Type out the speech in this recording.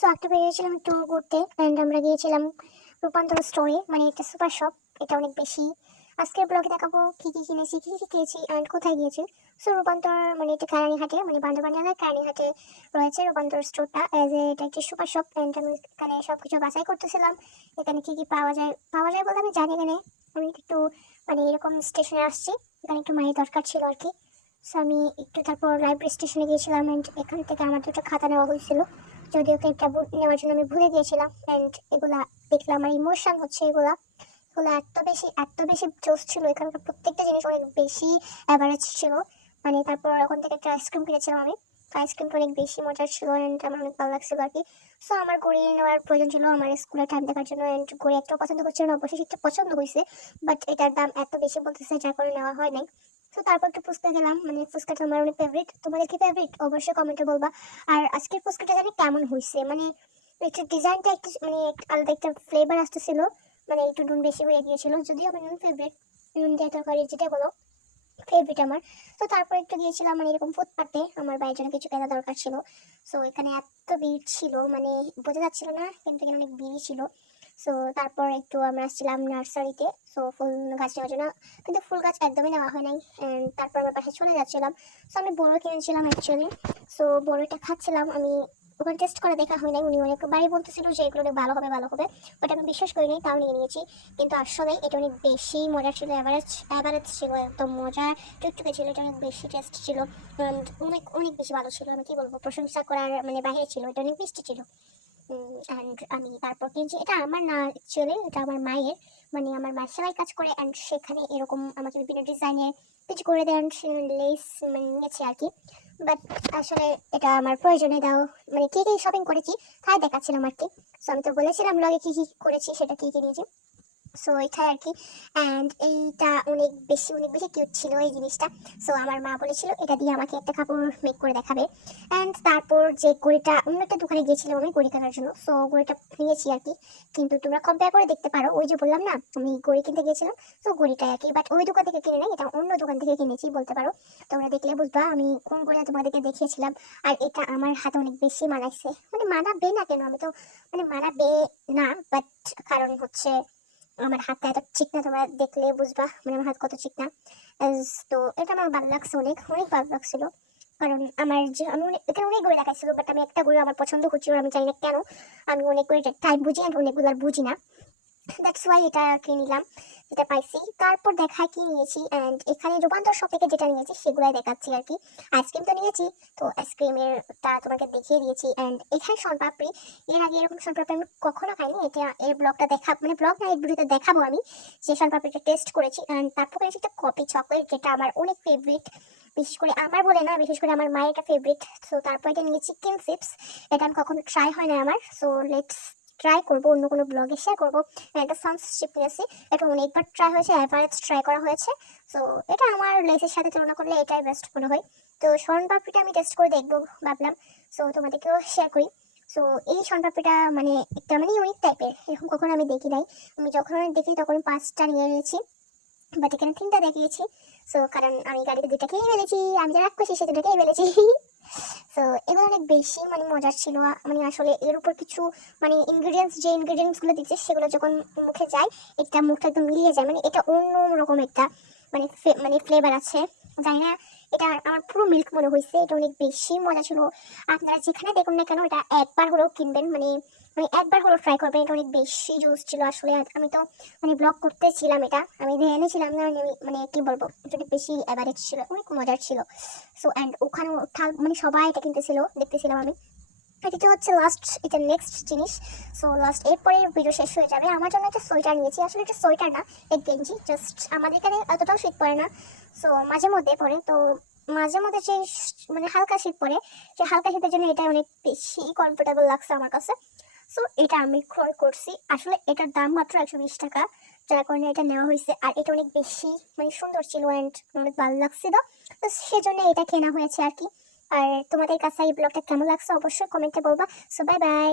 So একটা বেরিয়েছিলাম একটু ঘুরতে অ্যান্ড আমরা গিয়েছিলাম রূপান্তর স্টোরে, মানে একটা সুপার শপ। এটা অনেক বেশি আজকের ব্লগে দেখাবো কি কি কিনেছি, কি কি খেয়েছি অ্যান্ড কোথায় গিয়েছি। সো রূপান্তর মানে এটা কারানীহাটে, মানে বান্দরবান জেলায় কারানীহাটে রয়েছে রূপান্তর স্টোরটা। এটা একটি সুপার শপ অ্যান্ড আমি এখানে সব কিছু বাছাই করতেছিলাম এখানে কি কি পাওয়া যায় বলে আমি জানি এখানে। আমি একটু মানে এরকম স্টেশনে আসছি, এখানে একটু মায়ের দরকার ছিল আর কি। সো আমি একটু তারপর লাইব্রেরি স্টেশনে গিয়েছিলাম অ্যান্ড এখান থেকে আমার দুটো খাতা নেওয়া হয়েছিল, যদিও একটা বুক নেওয়ার জন্য আমি ভুলে গিয়েছিলাম। অ্যান্ড এগুলা দেখলাম আমার ইমোশন হচ্ছে, এগুলো এত বেশি জোস ছিল, এখানকার প্রত্যেকটা জিনিস অনেক বেশি অ্যাভারেজ ছিল। মানে তারপর ওখান থেকে একটা আইসক্রিম কিনেছিলাম আমি, আইসক্রিমটা অনেক বেশি মজার ছিল অ্যান্ড আমার অনেক ভালো লাগছিল আর কি। সো আমার ঘড়ি নেওয়ার প্রয়োজন ছিল আমার স্কুলের টাইম দেখার জন্য, অ্যান্ড ঘড়ি একটাও পছন্দ হচ্ছে না, অবশ্যই একটা পছন্দ হয়েছে বাট এটার দাম এত বেশি বলতেছে যার কারণে নেওয়া হয় নাই। তো তারপর একটু ফুচকা গেলাম, মানে ফুচকাটা আমার অনেক ফেভারিট। তোমাদের কি ফেভারিট অবশ্যই কমেন্টে বলবা। আর আজকের ফুচকাটা জানি কেমন হয়েছে, মানে একটা ডিজাইনটা একটু মানে আলাদা একটা ফ্লেভার আসতেছিল, মানে একটু নুন বেশি হয়ে গিয়েছিল, যদিও আমার নুন ফেভারিট, নুন দিয়ে তরকারি যেটা বলো ফেভারিট আমার। তো তারপর একটু গিয়েছিলাম মানে এরকম ফুটপাতে, আমার বাইরের জন্য কিছু কেনা দরকার ছিল। সো এখানে এত ভিড় ছিল মানে বোঝা যাচ্ছিল না, কিন্তু এখানে অনেক ভিড় ছিল। সো তারপর একটু আমরা আসছিলাম নার্সারিতে, সো ফুল গাছ নেওয়ার জন্য, কিন্তু ফুল গাছ একদমই নেওয়া হয় নাই। অ্যান্ড তারপর আমরা পাশে চলে যাচ্ছিলাম। সো আমি বড় কিনেছিলাম অ্যাকচুয়ালি। সো বড়টা খাচ্ছিলাম আমি, ওখানে টেস্ট করে দেখা হয় নাই, উনি অনেকবারই বলতেছিল যে এগুলো অনেক ভালো হবে, বাট আমি বিশ্বাস করিনি, তাও নিয়ে নিয়েছি। কিন্তু আসলে এটা অনেক বেশি মজা ছিল, অ্যাভারেজ ছিল, একদম মজার টুকটুকে ছিল, এটা অনেক বেশি টেস্ট ছিল and অনেক অনেক বেশি ভালো ছিল। আমি কি বলবো, প্রশংসা করার মানে বাইরে ছিল, এটা অনেক মিষ্টি ছিল। অ্যান্ড আমি তারপর কিনছি, এটা আমার না অ্যাকচুয়ালি, এটা আমার মায়ের, মানে আমার মা সেলাই কাজ করে অ্যান্ড সেখানে এরকম আমাকে বিভিন্ন ডিজাইনের কিছু করে দেন, লেস মানে নিয়েছি আর কি। বাট আসলে এটা আমার প্রয়োজনে দাও, মানে কি কি শপিং করেছি তাই দেখাচ্ছিলাম আর কি। সো আমি তো বলেছিলাম লগে কি কি করেছি, সেটা কি কি নিয়েছি। সো এটাই আর কি। অ্যান্ড এইটা অনেক বেশি কিউট ছিল এই জিনিসটা। সো আমার মা বলেছিল এটা দিয়ে আমাকে একটা কাপড় মেক করে দেখাবে। অ্যান্ড তারপর যে ঘড়িটা, অন্য একটা দোকানে গিয়েছিলাম আমি ঘড়ি কেনার জন্য, সো ঘড়িটা নিয়েছি আর কি। কিন্তু তোমরা কম্পেয়ার করে দেখতে পারো, ওই যে বললাম না আমি ঘড়ি কিনতে গিয়েছিলাম, তো ঘড়িটা আর কি, বাট ওই দোকান থেকে কিনে নাই, এটা অন্য দোকান থেকে কিনেছি বলতে পারো। তোমরা দেখলে বুঝবা আমি কোন ঘড়িটা তোমাদেরকে দেখিয়েছিলাম। আর এটা আমার হাতে অনেক বেশি মানাইছে, মানে মানাবে না কেন, আমি তো মানে মানাবে না, বাট কারণ হচ্ছে আমার হাতটা এত চিকনা, তোমরা দেখলে বুঝবা মানে আমার হাত কত চিকনা। তো এটা আমার ভালো লাগছে, অনেক অনেক ভালো লাগছিল। কারণ আমার যে আমি এখানে অনেক ঘুরে দেখাইছিল, বাট আমি একটা ঘুরে আমার পছন্দ হচ্ছিল, আমি জানি না কেন। আমি অনেক করে টাইপ বুঝি আর অনেকগুলো আর বুঝি না, দ্যাটস ওয়াই এটা কিনে নিলাম, যেটা পাইছি। তারপর দেখায় কি নিয়েছি, অ্যান্ড এখানে রূপান্তর শপ থেকে যেটা নিয়েছি সেগুলাই দেখাচ্ছি আর কি। আইসক্রিম তো নিয়েছি, তো আইসক্রিমেরটা তোমাকে দেখিয়ে দিয়েছি। অ্যান্ড এখানে শনপাপড়ি, এর আগে এরকম শনপাপড়ি আমি কখনো খাইনি, এটা এর ব্লগটা দেখা মানে ব্লগ না, এর ভিডিওতে দেখাবো আমি যে শনপাপড়িটা টেস্ট করেছি। অ্যান্ড তারপর করেছি একটা কফি চকলেট, যেটা আমার অনেক ফেভারিট, বিশেষ করে আমার বলে না, বিশেষ করে আমার মায়ের এটা ফেভারিট। সো তারপর এটা নিয়েছি চিকেন চিপস, এটা আমি কখনো ট্রাই হয় না আমার, সো লেটস ট্রাই করবো, অন্য কোনো ব্লগে শেয়ার করবো। একটা সানস্ক্রিন নিয়েছি, এটা অনেকবার ট্রাই হয়েছে, এভারেজ ট্রাই করা হয়েছে। সো এটা আমার লেসের সাথে তুলনা করলে এটাই বেস্ট মনে হয়। তো শন পাপড়িটা আমি টেস্ট করে দেখবো ভাবলাম, সো তোমাদেরকেও শেয়ার করি। সো এই শন পাপড়িটা মানে একটা মানে ইউনিক টাইপের, এরকম কখনো আমি দেখি নাই। আমি যখন দেখি তখন 5টা নিয়ে নিয়েছি, বাট এখানে 3টা দেখিয়েছি। সো কারণ আমি গাড়িতে 2টা খেয়ে ফেলেছি, আমি যা রাগ করছি সে 2টা খেয়ে ফেলেছি। তো এগুলো অনেক বেশি মানে মজার ছিল। মানে আসলে এর উপর কিছু মানে ইনগ্রিডিয়েন্টস গুলো দিচ্ছে, সেগুলো যখন মুখে যায় এটা মুখটা একদম মিলিয়ে যায়, মানে এটা অন্য রকম একটা মানে মানে ফ্লেভার আছে, জানি না। এটা আমার পুরো মিল্ক মনে হয়েছে, এটা অনেক বেশি মজা ছিল। আপনারা যেখানে দেখুন না কেন এটা একবার হলেও কিনবেন, মানে মানে একবার হলেও ট্রাই করবেন, এটা অনেক বেশি জুস ছিল আসলে। আর আমি তো মানে ব্লগ করতেছিলাম, এটা আমি এনেছিলাম না, মানে কি বলবো, এটা অনেক বেশি অ্যাভারেজ ছিল, অনেক মজার ছিল। সো অ্যান্ড ওখানে মানে সবাই এটা কিনতেছিল, দেখতেছিলাম আমি। আর এটা হচ্ছে লাস্ট, এটা নেক্সট জিনিস। সো লাস্ট এরপরে ভিডিও শেষ হয়ে যাবে। আমার জন্য একটা সোয়েটার নিয়েছি, আসলে এটা সোয়েটার না, এক গেঞ্জি, জাস্ট আমাদের এখানে এতটাও শীত পড়ে না, সো মাঝে মধ্যে পড়ে। তো মাঝে মধ্যে যে মানে হালকা শীত পড়ে, সেই হালকা শীতের জন্য এটা অনেক বেশি কমফোর্টেবল লাগছে আমার কাছে। সো এটা আমি ক্রয় করছি, আসলে এটার দাম মাত্র 120 টাকা, যার কারণে এটা নেওয়া হয়েছে। আর এটা অনেক বেশি মানে সুন্দর ছিল অ্যান্ড অনেক ভালো লাগছিল, তো সেজন্য এটা কেনা হয়েছে আর কি। আর তোমাদের কাছে এই ব্লগটা কেমন লাগছে অবশ্যই কমেন্টে বলবা। So bye bye.